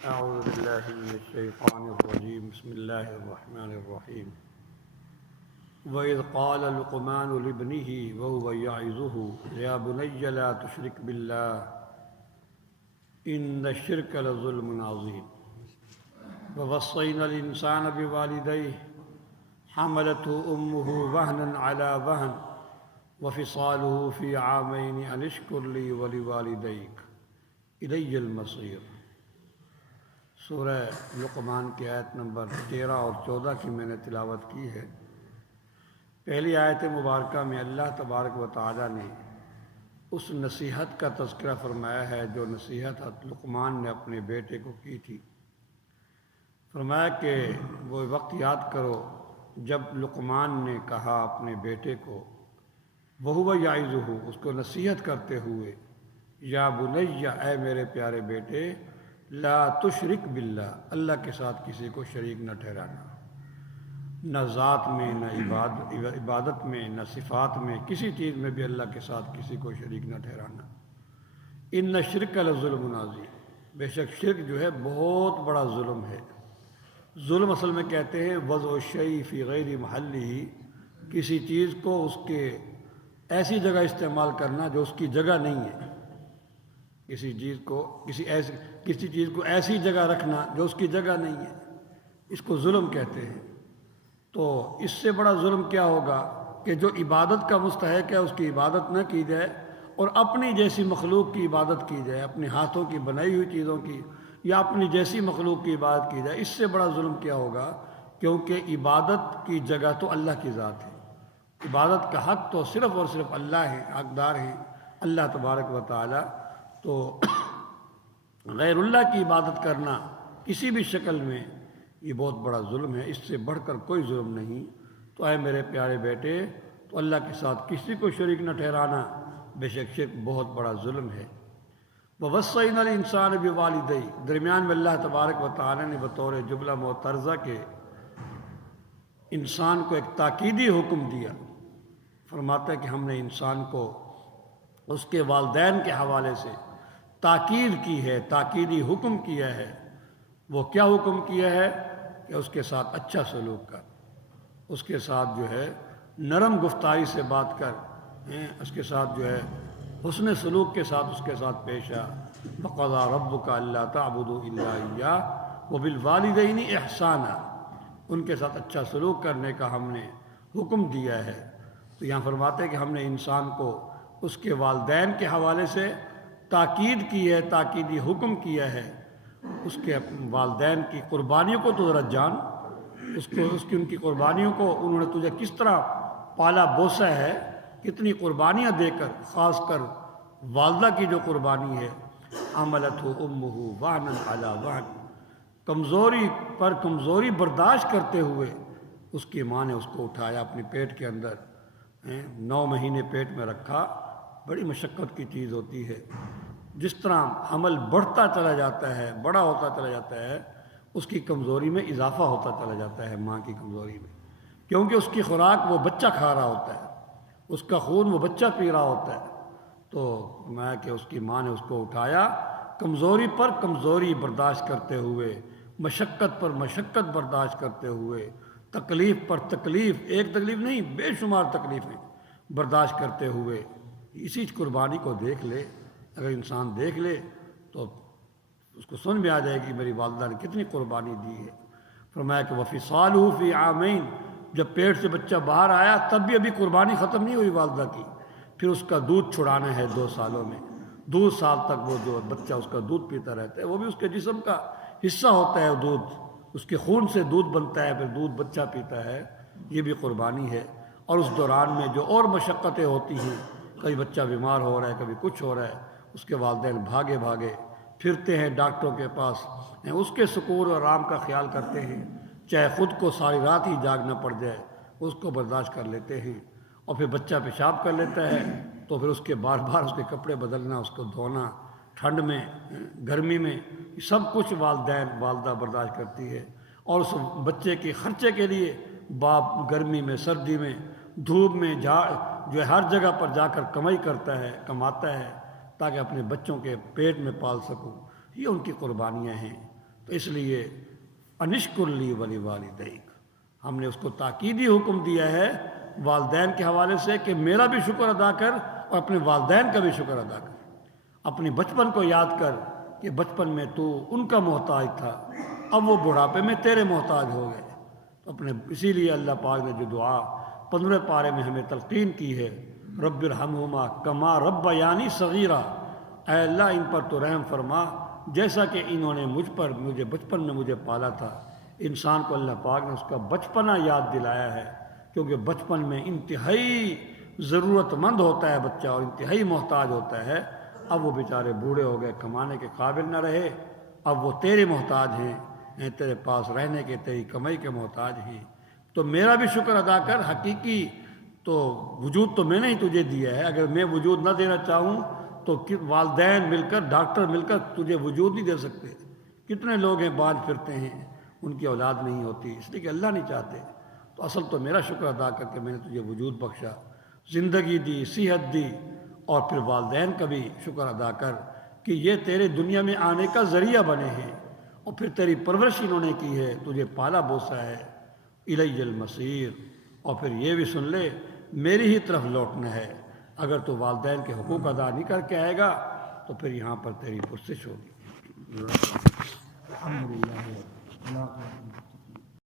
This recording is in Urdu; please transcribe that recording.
أعوذ بالله من الشيطان الرجيم بسم الله الرحمن الرحيم وإذ قال لقمان لابنه وهو يعظه يا بني لا تشرك بالله إن الشرك لظلم عظيم ووصينا الإنسان بوالديه حملته أمه وهنا على وهن وفصاله في عامين أن اشكر لي ولوالديك إلي المصير۔ سورہ لقمان کی آیت نمبر 13 اور 14 کی میں نے تلاوت کی ہے۔ پہلی آیت مبارکہ میں اللہ تبارک و تعالی نے اس نصیحت کا تذکرہ فرمایا ہے جو نصیحت لقمان نے اپنے بیٹے کو کی تھی۔ فرمایا کہ وہ وقت یاد کرو جب لقمان نے کہا اپنے بیٹے کو، وَهُوَ يَعِظُهُ، اس کو نصیحت کرتے ہوئے، یا بنی، اے میرے پیارے بیٹے، لا تشرک باللہ، اللہ کے ساتھ کسی کو شریک نہ ٹھہرانا، نہ ذات میں، نہ عبادت میں، نہ صفات میں، کسی چیز میں بھی اللہ کے ساتھ کسی کو شریک نہ ٹھہرانا۔ ان الشرک لظلم عظیم، بے شک شرک جو ہے بہت بڑا ظلم ہے۔ ظلم اصل میں کہتے ہیں وضع الشیء فی غیر محلہ، کسی چیز کو اس کے ایسی جگہ استعمال کرنا جو اس کی جگہ نہیں ہے، کسی چیز کو ایسی جگہ رکھنا جو اس کی جگہ نہیں ہے، اس کو ظلم کہتے ہیں۔ تو اس سے بڑا ظلم کیا ہوگا کہ جو عبادت کا مستحق ہے اس کی عبادت نہ کی جائے اور اپنی جیسی مخلوق کی عبادت کی جائے، اپنے ہاتھوں کی بنائی ہوئی چیزوں کی یا اپنی جیسی مخلوق کی عبادت کی جائے۔ اس سے بڑا ظلم کیا ہوگا، کیونکہ عبادت کی جگہ تو اللہ کی ذات ہے، عبادت کا حق تو صرف اور صرف اللہ ہے، حقدار ہیں اللہ تبارک و تعالی۔ تو غیر اللہ کی عبادت کرنا کسی بھی شکل میں یہ بہت بڑا ظلم ہے، اس سے بڑھ کر کوئی ظلم نہیں۔ تو اے میرے پیارے بیٹے، تو اللہ کے ساتھ کسی کو شریک نہ ٹھہرانا، بے شک شرک بہت بڑا ظلم ہے۔ وَوَصَّيْنَا الْإِنسَانَ بِوَالِدَيْهِ، درمیان میں اللہ تبارک و تعالی نے بطور جملہ معترضہ کے انسان کو ایک تاکیدی حکم دیا۔ فرماتا ہے کہ ہم نے انسان کو اس کے والدین کے حوالے سے تاکید کی ہے، تاکیدی حکم کیا ہے۔ وہ کیا حکم کیا ہے کہ اس کے ساتھ اچھا سلوک کر، اس کے ساتھ جو ہے نرم گفتاری سے بات کر، اس کے ساتھ جو ہے حسن سلوک کے ساتھ اس کے ساتھ پیش آ۔ وَقَضَىٰ رَبُّكَ أَلَّا تَعْبُدُوا إِلَّا إِيَّاهُ وَبِالْوَالِدَيْنِ إِحْسَانًا، ان کے ساتھ اچھا سلوک کرنے کا ہم نے حکم دیا ہے۔ تو یہاں فرماتے ہیں کہ ہم نے انسان کو اس کے والدین کے حوالے سے تاکید کی ہے، تاکیدی حکم کیا ہے۔ اس کے والدین کی قربانیوں کو تو ذرا جان، ان کی قربانیوں کو، انہوں نے تجھے کس طرح پالا بوسا ہے، کتنی قربانیاں دے کر، خاص کر والدہ کی جو قربانی ہے، حملتہ امہ وہنا علی وہن، کمزوری پر کمزوری برداشت کرتے ہوئے اس کی ماں نے اس کو اٹھایا اپنے پیٹ کے اندر، 9 مہینے پیٹ میں رکھا۔ بڑی مشقت کی چیز ہوتی ہے۔ جس طرح حمل بڑھتا چلا جاتا ہے، بڑا ہوتا چلا جاتا ہے، اس کی کمزوری میں اضافہ ہوتا چلا جاتا ہے، ماں کی کمزوری میں، کیونکہ اس کی خوراک وہ بچہ کھا رہا ہوتا ہے، اس کا خون وہ بچہ پی رہا ہوتا ہے۔ تو میں کہ اس کی ماں نے اس کو اٹھایا، کمزوری پر کمزوری برداشت کرتے ہوئے، مشقت پر مشقت برداشت کرتے ہوئے، تکلیف پر تکلیف، ایک تکلیف نہیں بے شمار تکلیفیں برداشت کرتے ہوئے۔ اسی قربانی کو دیکھ لے، اگر انسان دیکھ لے تو اس کو سن میں آ جائے گی میری والدہ نے کتنی قربانی دی ہے۔ فرمایا کہ وَفِصَالُهُ فِي عَامَيْن، جب پیٹ سے بچہ باہر آیا تب بھی ابھی قربانی ختم نہیں ہوئی والدہ کی، پھر اس کا دودھ چھڑانا ہے 2 سالوں میں، 2 سال تک وہ جو بچہ اس کا دودھ پیتا رہتا ہے، وہ بھی اس کے جسم کا حصہ ہوتا ہے، دودھ اس کے خون سے دودھ بنتا ہے، پھر دودھ بچہ پیتا ہے، یہ بھی قربانی ہے۔ اور اس دوران میں جو اور مشقتیں ہوتی ہیں، کبھی بچہ بیمار ہو رہا ہے، کبھی کچھ ہو رہا ہے، اس کے والدین بھاگے بھاگے پھرتے ہیں ڈاکٹروں کے پاس، اس کے سکون اور آرام کا خیال کرتے ہیں، چاہے خود کو ساری رات ہی جاگنا پڑ جائے اس کو برداشت کر لیتے ہیں۔ اور پھر بچہ پیشاب کر لیتا ہے تو پھر اس کے بار بار اس کے کپڑے بدلنا، اس کو دھونا، ٹھنڈ میں گرمی میں، سب کچھ والدہ برداشت کرتی ہے۔ اور اس بچے کے خرچے کے لیے باپ گرمی میں، سردی میں، دھوپ میں جو ہے ہر جگہ پر جا کر کمائی کرتا ہے، کماتا ہے تاکہ اپنے بچوں کے پیٹ میں پال سکوں۔ یہ ان کی قربانیاں ہیں۔ تو اس لیے انشکر لی ولی والدیک، ہم نے اس کو تاکیدی حکم دیا ہے والدین کے حوالے سے کہ میرا بھی شکر ادا کر اور اپنے والدین کا بھی شکر ادا کر۔ اپنی بچپن کو یاد کر کہ بچپن میں تو ان کا محتاج تھا، اب وہ بڑھاپے میں تیرے محتاج ہو گئے۔ تو اپنے اسی لیے اللہ پاک نے جو دعا 15 پارے میں ہمیں تلقین کی ہے، رب ارحمہما کما ربیانی صغیرا، اے اللہ ان پر تو رحم فرما جیسا کہ انہوں نے مجھے بچپن میں مجھے پالا تھا۔ انسان کو اللہ پاک نے اس کا بچپنا یاد دلایا ہے، کیونکہ بچپن میں انتہائی ضرورت مند ہوتا ہے بچہ اور انتہائی محتاج ہوتا ہے۔ اب وہ بیچارے بوڑھے ہو گئے، کمانے کے قابل نہ رہے، اب وہ تیرے محتاج ہیں، تیرے پاس رہنے کے، تیری کمائی کے محتاج ہیں۔ تو میرا بھی شکر ادا کر۔ حقیقی تو وجود تو میں نے ہی تجھے دیا ہے، اگر میں وجود نہ دینا چاہوں تو والدین مل کر، ڈاکٹر مل کر تجھے وجود نہیں دے سکتے۔ کتنے لوگ ہیں باز پھرتے ہیں، ان کی اولاد نہیں ہوتی، اس لیے کہ اللہ نہیں چاہتے۔ تو اصل تو میرا شکر ادا کر کے میں نے تجھے وجود بخشا، زندگی دی، صحت دی، اور پھر والدین کا بھی شکر ادا کر کہ یہ تیرے دنیا میں آنے کا ذریعہ بنے ہیں، اور پھر تیری پرورش انہوں نے کی ہے، تجھے پالا بوسا ہے۔ الی المصیر، اور پھر یہ بھی سن لے میری ہی طرف لوٹنا ہے۔ اگر تو والدین کے حقوق ادا نہیں کر کے آئے گا تو پھر یہاں پر تیری پرسش ہوگی۔ الحمدللہ۔